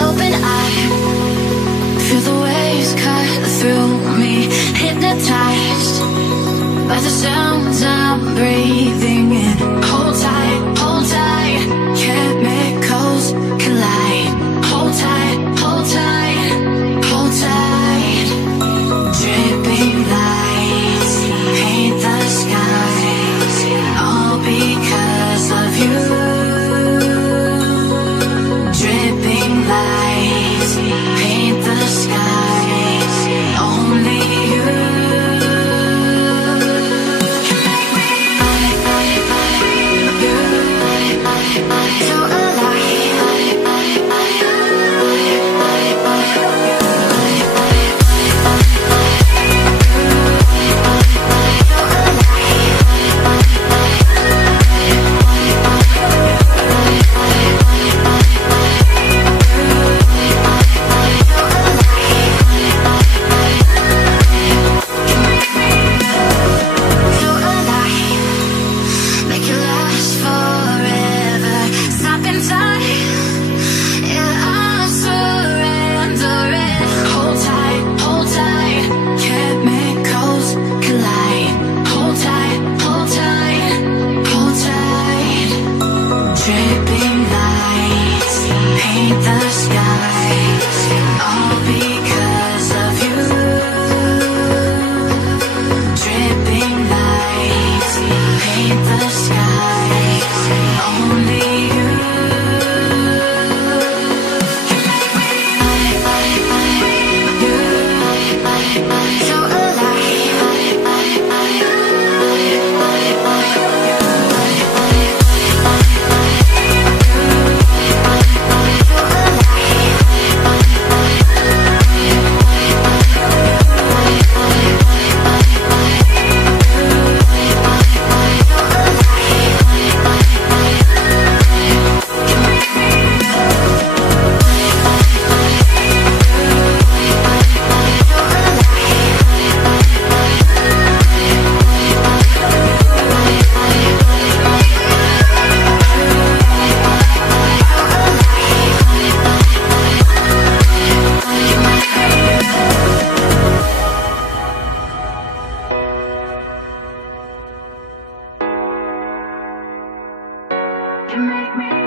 Open eye, feel the waves cut through me, hypnotized by the sounds I'm breathing in. Hold tight, chemicals collide. Hold tight, hold tight, hold tight. Dripping lights paint the skies, all because of you. Dripping lights paint the skies, only you. You make me